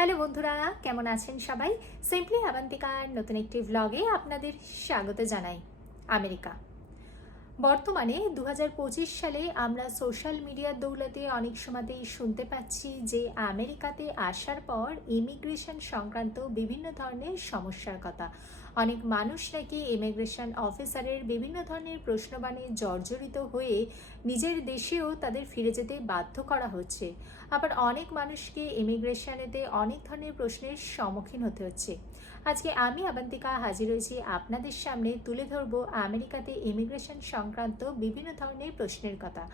Hello বন্ধুরা কেমন আছেন সবাই? সিম্পলি আবান্তিকার নতুন একটি ভ্লগে আপনাদের স্বাগত জানাই। আমেরিকা। বর্তমানে দু হাজার পঁচিশ সালে আমরা সোশ্যাল মিডিয়ার দৌলতে অনেক সময়তেই শুনতে পাচ্ছি যে আমেরিকাতে আসার পর ইমিগ্রেশন সংক্রান্ত বিভিন্ন ধরনের সমস্যার কথা। অনেক মানুষ নাকি ইমিগ্রেশন অফিসারের বিভিন্ন ধরনের প্রশ্নবাণে জর্জরিত হয়ে নিজের দেশেও তাদের ফিরে যেতে বাধ্য করা হচ্ছে। আবার অনেক মানুষকে ইমিগ্রেশনেতে অনেক ধরনের প্রশ্নের সম্মুখীন হতে হচ্ছে। আজকে আমি আবন্তিকা হাজির হয়েছি আপনাদের সামনে তুলে ধরব আমেরিকাতে ইমিগ্রেশন সংক্রান্ত বিভিন্ন ধরনের প্রশ্নের কথা।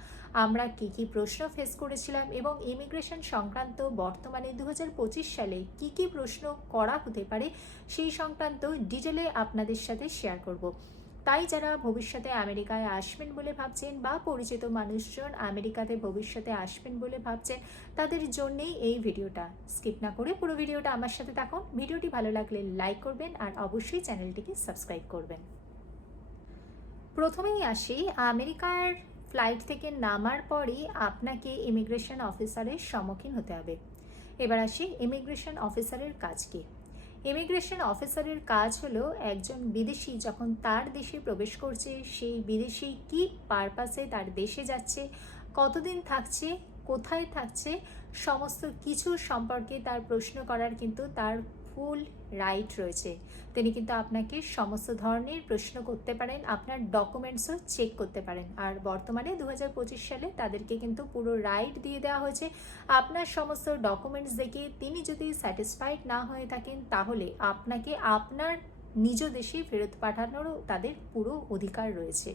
আমরা কি কি প্রশ্ন ফেস করেছিলাম এবং ইমিগ্রেশন সংক্রান্ত বর্তমানে দু হাজার পঁচিশ সালে কি কি প্রশ্ন করা হতে পারে সেই সংক্রান্ত ডিটেলে আপনাদের সাথে শেয়ার করব। তাই যারা ভবিষ্যতে আমেরিকায় আসবেন বলে ভাবছেন বা পরিচিত মানুষজন আমেরিকাতে ভবিষ্যতে আসবেন বলে ভাবছেন, তাদের জন্যেই এই ভিডিওটা। স্কিপ না করে পুরো ভিডিওটা আমার সাথে থাকুন। ভিডিওটি ভালো লাগলে লাইক করবেন আর অবশ্যই চ্যানেলটিকে সাবস্ক্রাইব করবেন। প্রথমেই আসি, আমেরিকার ফ্লাইট থেকে নামার পরই আপনাকে ইমিগ্রেশন অফিসারের সম্মুখীন হতে হবে। এবার আসি ইমিগ্রেশন অফিসারের কাজ কি? ইমিগ্রেশন অফিসারের কাজ হলো একজন বিদেশি যখন তার দেশে প্রবেশ করছে, সেই বিদেশি কি পারপাসে তার দেশে যাচ্ছে, কতদিন থাকছে, কোথায় থাকছে, সমস্ত কিছু সম্পর্কে তার প্রশ্ন করার কিন্তু তার ফুল রাইট রয়েছে। তিনি কিন্তু আপনাকে সমস্ত ধরনের প্রশ্ন করতে পারেন, আপনার ডকুমেন্টসও চেক করতে পারেন। আর বর্তমানে দু হাজার পঁচিশ সালে তাদেরকে কিন্তু পুরো রাইট দিয়ে দেওয়া হয়েছে। আপনার সমস্ত ডকুমেন্টস দেখে তিনি যদি স্যাটিসফাইড না হয়ে থাকেন, তাহলে আপনাকে আপনার নিজ দেশে ফেরত পাঠানোরও তাদের পুরো অধিকার রয়েছে।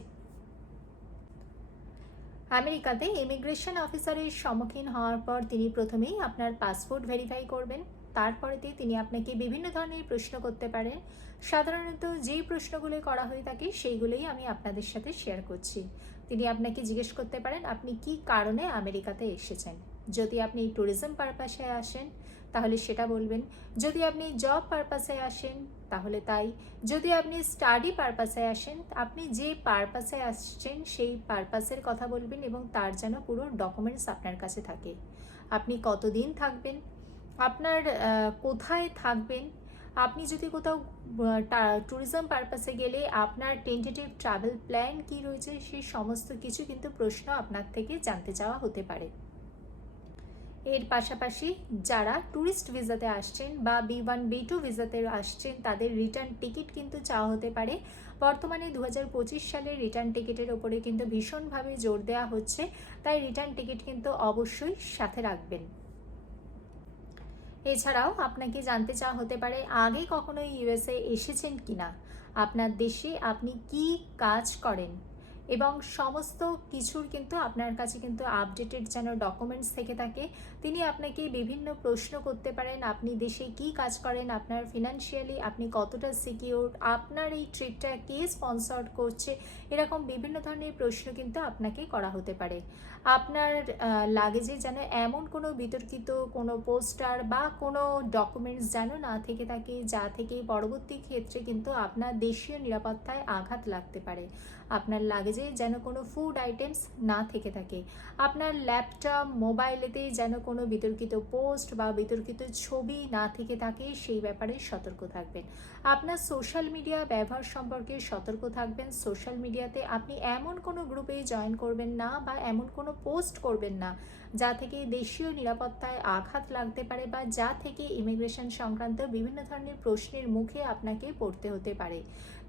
আমেরিকাতে ইমিগ্রেশন অফিসারের সম্মুখীন হওয়ার পর তিনি প্রথমেই আপনার পাসপোর্ট ভেরিফাই করবেন। তারপরেতে তিনি আপনাকে বিভিন্ন ধরনের প্রশ্ন করতে পারেন। সাধারণত যেই প্রশ্নগুলো করা হয়ে থাকে, সেইগুলোই আমি আপনাদের সাথে শেয়ার করছি। তিনি আপনাকে জিজ্ঞেস করতে পারেন, আপনি কি কারণে আমেরিকাতে এসেছেন? যদি আপনি ট্যুরিজম পারপাসে আসেন, তাহলে সেটা বলবেন। যদি আপনি জব পারপাসে আসেন, তাহলে তাই। যদি আপনি স্টাডি পারপাসে আসেন, আপনি যে পারপাসে আসছেন, সেই পারপাসের কথা বলবেন এবং তার যেন পুরো ডকুমেন্টস আপনার কাছে থাকে। আপনি কতদিন থাকবেন? আপনার কোথায় থাকবেন? আপনি যদি কোথাও ট্যুরিজম পারপাসে গেলে আপনার টেন্টেটিভ ট্রাভেল প্ল্যান কি রয়েছে সেই সমস্ত কিছু কিন্তু প্রশ্ন আপনার থেকে জানতে চাওয়া হতে পারে। এর পাশাপাশি যারা ট্যুরিস্ট ভিসাতে আসছেন বা বি ওয়ান বি টু ভিসাতে আসছেন, তাদের রিটার্ন টিকিট কিন্তু চাওয়া হতে পারে। বর্তমানে দু হাজার সালের রিটার্ন টিকিটের ওপরে কিন্তু ভীষণভাবে জোর দেওয়া হচ্ছে, তাই রিটার্ন টিকিট কিন্তু অবশ্যই সাথে রাখবেন। এছাড়াও আপনাকে জানতে চাওয়া হতে পারে, আগে কখনো ইউএসএ এসেছেন কিনা? আপনার দেশে আপনি কি কাজ করেন? এবং সমস্ত কিছুর কিন্তু আপনার কাছে কিন্তু আপডেটেড যেন ডকুমেন্টস থেকে থাকে, তিনি আপনাকে বিভিন্ন প্রশ্ন করতে পারেন, আপনি দেশে কি কাজ করেন, আপনার ফিনান্সিয়ালি আপনি কতটা সিকিউর আপনার এই ট্রিপটা কে স্পন্সর করছে, এরকম বিভিন্ন ধরনের প্রশ্ন কিন্তু আপনাকে করা হতে পারে। আপনার লাগেজে যেন এমন কোনো বিতর্কিত কোনো পোস্টার বা কোনো ডকুমেন্টস যেন না থেকে থাকে, যা থেকে পরবর্তী ক্ষেত্রে কিন্তু আপনার দেশীয় নিরাপত্তায় আঘাত লাগতে পারে। আপনার লাগেজে যেন কোনো ফুড আইটেমস না থেকে থাকে। আপনার ল্যাপটপ মোবাইলেতে যেন কোনো বিতর্কিত পোস্ট বা বিতর্কিত ছবি না থেকে থাকে, সেই ব্যাপারে সতর্ক থাকবেন। আপনার সোশ্যাল মিডিয়া ব্যবহার সম্পর্কে সতর্ক থাকবেন। সোশ্যাল মিডিয়াতে আপনি এমন কোনো গ্রুপে জয়েন করবেন না বা এমন কোনো পোস্ট করবেন না, যা থেকে দেশীয় নিরাপত্তায় আঘাত লাগতে পারে বা যা থেকে ইমিগ্রেশন সংক্রান্ত বিভিন্ন ধরনের প্রশ্নের মুখে আপনাকে পড়তে হতে পারে।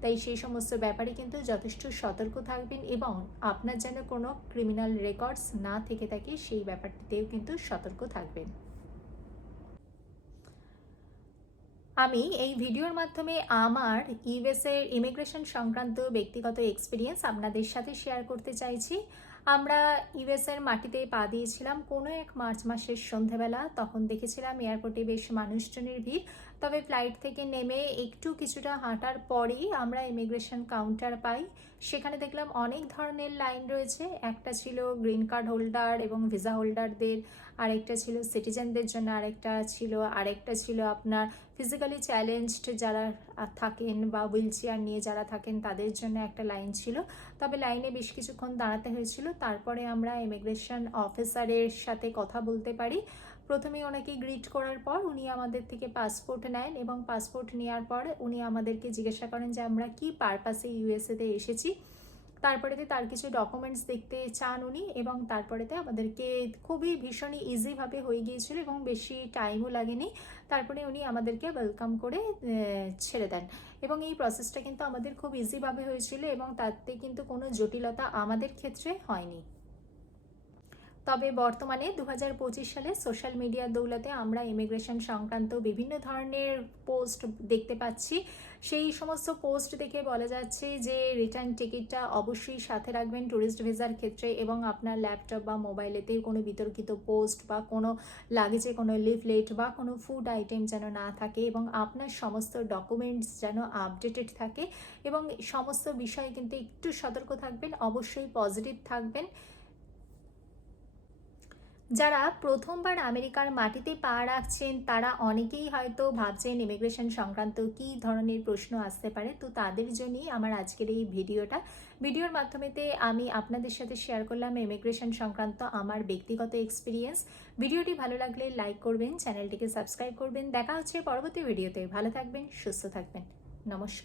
তাই সেই সমস্ত ব্যাপারে কিন্তু যথেষ্ট সতর্ক থাকবেন এবং আপনার যেন কোনো ক্রিমিনাল রেকর্ডস না থেকে থাকে সেই ব্যাপারটিতেও কিন্তু সতর্ক থাকবেন। আমি এই ভিডিওর মাধ্যমে আমার ইউএসএর ইমিগ্রেশন সংক্রান্ত ব্যক্তিগত এক্সপিরিয়েন্স আপনাদের সাথে শেয়ার করতে চাইছি। আমরা ইউএসএর মাটিতে পা দিয়েছিলাম কোনো এক মার্চ মাসের সন্ধেবেলা, তখন দেখেছিলাম এয়ারপোর্টে বেশ মানুষজনের ভিড়। তবে ফ্লাইট থেকে নেমে একটু কিছুটা হাঁটার পরেই আমরা ইমিগ্রেশন কাউন্টার পাই। সেখানে দেখলাম অনেক ধরনের লাইন রয়েছে। একটা ছিল গ্রিন কার্ড হোল্ডার এবং ভিসা হোল্ডারদের আরেকটা ছিল সিটিজেনদের জন্য, আরেকটা ছিল আরেকটা ছিল আপনার ফিজিক্যালি চ্যালেঞ্জড যারা থাকেন বা হুইল চেয়ার নিয়ে যারা থাকেন, তাদের জন্য একটা লাইন ছিল। তবে লাইনে বেশ কিছুক্ষণ দাঁড়াতে হয়েছিল। তারপরে আমরা ইমিগ্রেশন অফিসারের সাথে কথা বলতে পারি। প্রথমে ওনাকে গ্রিট করার পর উনি আমাদের থেকে পাসপোর্ট নেন এবং পাসপোর্ট নেওয়ার পর উনি আমাদেরকে জিজ্ঞাসা করেন যে আমরা কি পারপাসে ইউএসএতে এসেছি। তারপরেতে তার কিছু ডকুমেন্টস দেখতে চান উনি এবং তারপরেতে আমাদেরকে খুবই ভীষণই ইজিভাবে হয়ে গিয়েছিল এবং বেশি টাইমও লাগেনি। তারপরে উনি আমাদেরকে ওয়েলকাম করে ছেড়ে দেন এবং এই প্রসেসটা কিন্তু আমাদের খুব ইজিভাবে হয়েছিল এবং তাতে কিন্তু কোনো জটিলতা আমাদের ক্ষেত্রে হয়নি। তবে বর্তমানে দু হাজার পঁচিশ সালে সোশ্যাল মিডিয়ার দৌলতে আমরা ইমিগ্রেশন সংক্রান্ত বিভিন্ন ধরনের পোস্ট দেখতে পাচ্ছি। সেই সমস্ত পোস্ট দেখে বলা যাচ্ছে যে রিটার্ন টিকিটটা অবশ্যই সাথে রাখবেন ট্যুরিস্ট ভিসার ক্ষেত্রে এবং আপনার ল্যাপটপ বা মোবাইলেতে কোনো বিতর্কিত পোস্ট বা কোনো লাগেজে কোনো লিফলেট বা কোনো ফুড আইটেম যেন না থাকে এবং আপনার সমস্ত ডকুমেন্টস যেন আপডেটেড থাকে এবং সমস্ত বিষয়ে কিন্তু একটু সতর্ক থাকবেন, অবশ্যই পজিটিভ থাকবেন। যারা প্রথমবার আমেরিকার মাটিতে পা রাখছেন, তারা অনেকেই হয়তো ভাবছেন ইমিগ্রেশন সংক্রান্ত কী ধরনের প্রশ্ন আসতে পারে। তো তাদের জন্যই আমার আজকের এই ভিডিওটা। ভিডিওর মাধ্যমেতে আমি আপনাদের সাথে শেয়ার করলাম ইমিগ্রেশন সংক্রান্ত আমার ব্যক্তিগত এক্সপিরিয়েন্স ভিডিওটি ভালো লাগলে লাইক করবেন চ্যানেলটিকে সাবস্ক্রাইব করবেন। দেখা হচ্ছে পরবর্তী ভিডিওতে। ভালো থাকবেন, সুস্থ থাকবেন। নমস্কার।